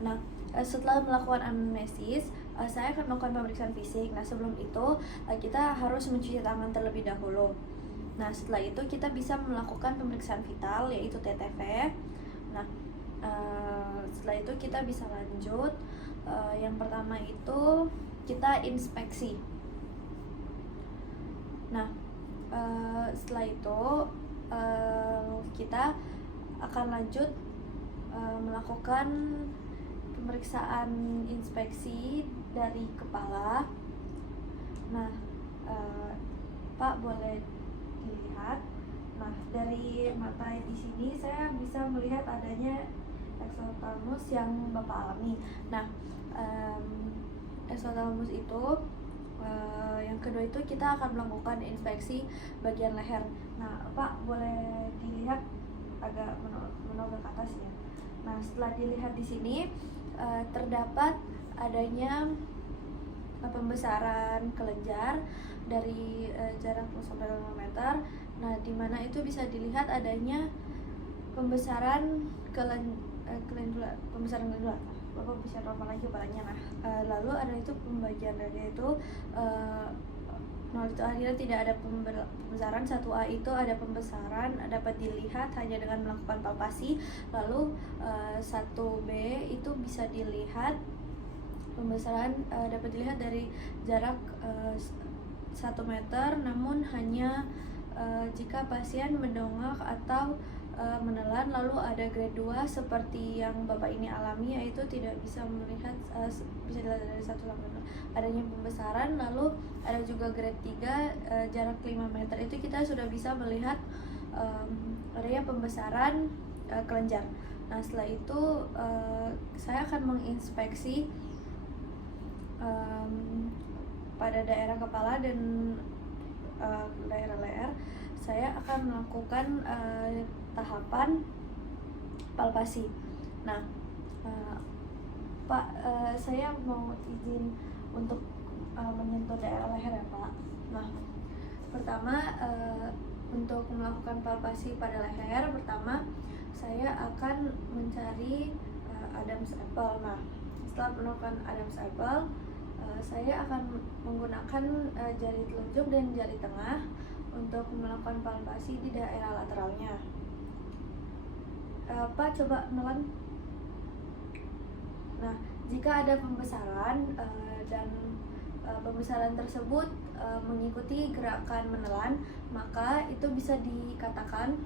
Nah, setelah melakukan anamnesis, saya akan melakukan pemeriksaan fisik. Nah, sebelum itu kita harus mencuci tangan terlebih dahulu. Nah, setelah itu kita bisa melakukan pemeriksaan vital, yaitu TTV. Nah, setelah itu kita bisa lanjut. Yang pertama itu kita inspeksi. Nah, setelah itu kita akan lanjut melakukan pemeriksaan inspeksi dari kepala. Nah, Pak boleh dilihat. Nah, dari mata di sini saya bisa melihat adanya exophthalmos yang Bapak alami. Nah, exophthalmos itu yang kedua itu kita akan melakukan inspeksi bagian leher. Nah, Pak boleh dilihat agak menoleh ke atas ya. Nah, setelah dilihat di sini terdapat adanya pembesaran kelenjar dari jarak 0 sampai 5 meter. Nah, di mana itu bisa dilihat adanya pembesaran kelendula. Bapak bisa normal lagi kepalanya. Nah, lalu ada itu pembagian dada itu 0 itu akhirnya tidak ada pembesaran. 1A itu ada pembesaran dapat dilihat hanya dengan melakukan palpasi. Lalu 1B itu bisa dilihat pembesaran dapat dilihat dari jarak 1 meter, namun hanya jika pasien mendongak atau menelan. Lalu ada grade 2 seperti yang Bapak ini alami, yaitu tidak bisa melihat, bisa dilihat dari 1 sampai 0 adanya pembesaran. Lalu ada juga grade 3 jarak 5 meter, itu kita sudah bisa melihat adanya pembesaran kelenjar. Nah, setelah itu saya akan menginspeksi pada daerah kepala dan daerah leher. Saya akan melakukan tahapan palpasi. Nah, Pak, saya mau izin untuk menyentuh daerah leher ya, Pak. Nah, pertama untuk melakukan palpasi pada leher, pertama saya akan mencari Adam's apple. Nah, setelah melakukan Adam's apple, saya akan menggunakan jari telunjuk dan jari tengah untuk melakukan palpasi di daerah lateralnya. Pak, coba menelan. Nah, jika ada pembesaran dan pembesaran tersebut mengikuti gerakan menelan, maka itu bisa dikatakan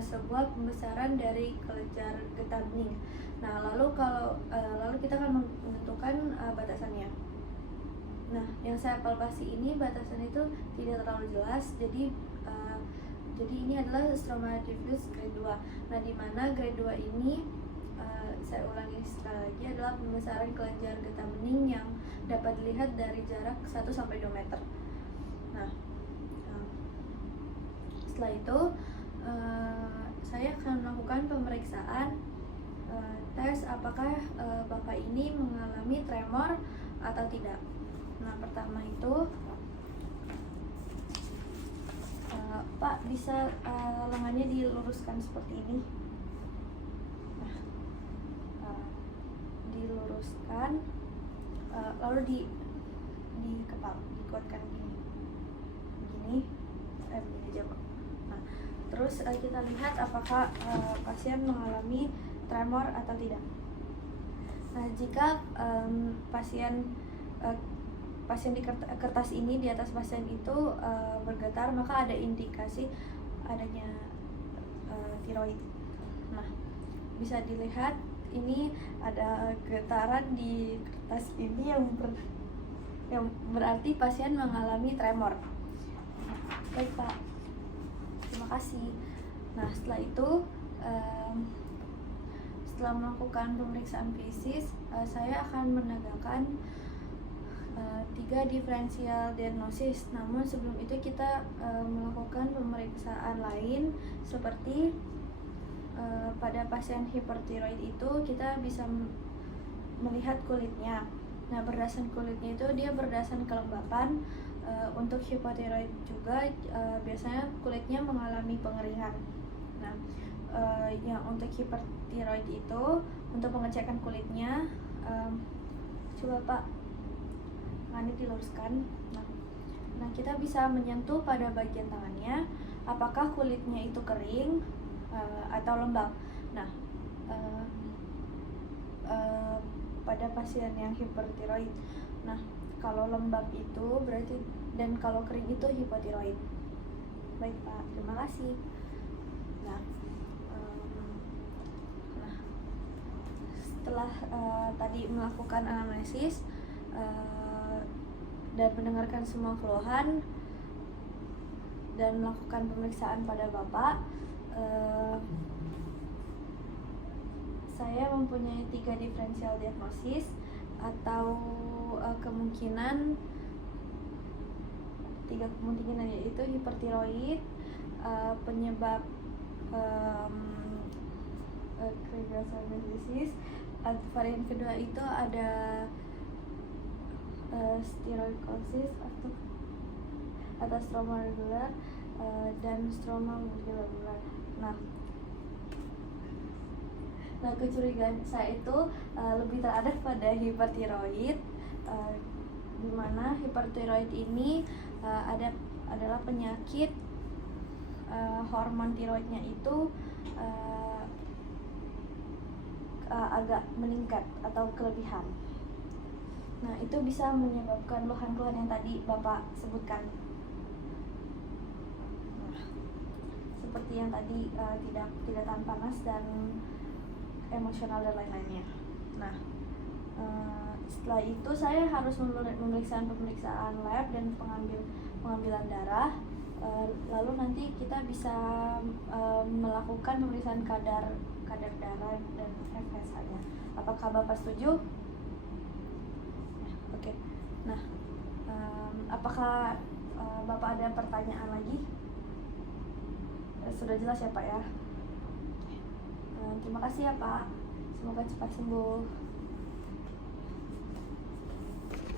sebuah pembesaran dari kelenjar getah bening. Nah, lalu kita akan menentukan batasannya. Nah, yang saya palpasi ini batasan itu tidak terlalu jelas, jadi ini adalah stroma diffuse grade 2. Nah, di mana grade 2 ini saya ulangi sekali lagi adalah pembesaran kelenjar getah bening yang dapat dilihat dari jarak 1 sampai 2 meter. Nah, setelah itu saya akan melakukan pemeriksaan tes apakah Bapak ini mengalami tremor atau tidak. Nah, pertama itu Pak bisa lengannya diluruskan seperti ini. Nah, diluruskan, lalu di kepala dikuatkan begini aja, Pak. Nah, terus kita lihat apakah pasien mengalami tremor atau tidak. Nah, jika pasien di kertas ini di atas pasien itu bergetar, maka ada indikasi adanya tiroid. Nah, bisa dilihat ini ada getaran di kertas ini yang berarti pasien mengalami tremor. Nah, baik, Pak, terima kasih. Nah, setelah itu setelah melakukan pemeriksaan fisik, saya akan menegakkan 3 diferensial diagnosis. Namun sebelum itu kita melakukan pemeriksaan lain seperti pada pasien hipertiroid itu kita bisa melihat kulitnya. Nah, berdasarkan kulitnya itu dia berdasarkan kelembapan. Untuk hipotiroid juga biasanya kulitnya mengalami pengeringan. Nah, yang untuk hipertiroid itu untuk pengecekan kulitnya, coba Pak tangannya diluruskan. Nah kita bisa menyentuh pada bagian tangannya apakah kulitnya itu kering atau lembab. Nah pada pasien yang hipertiroid, nah kalau lembab itu berarti, dan kalau kering itu hipotiroid. Baik Pak, terima kasih. Nah, setelah tadi melakukan anamnesis dan mendengarkan semua keluhan dan melakukan pemeriksaan pada Bapak, saya mempunyai 3 diferensial diagnosis atau kemungkinan 3 kemungkinan, yaitu hipertiroid, penyebab craniosacral disease. Varian kedua itu ada styroidosis atau stroma regular dan stroma multilobular. Nah, kecurigaan saya itu lebih terhadap pada hipertiroid, di mana hipertiroid ini adalah penyakit hormon tiroidnya itu agak meningkat atau kelebihan. Nah, itu bisa menyebabkan keluhan-keluhan yang tadi Bapak sebutkan. Nah, seperti yang tadi tidak tahan panas dan emosional dan lain-lainnya. Nah, setelah itu saya harus pemeriksaan lab dan pengambilan darah. Lalu nanti kita bisa melakukan pemeriksaan kadar darah dan FSH-nya. Apakah Bapak setuju? Oke. Nah, apakah Bapak ada pertanyaan lagi? Sudah jelas ya Pak ya? Terima kasih ya Pak. Semoga cepat sembuh.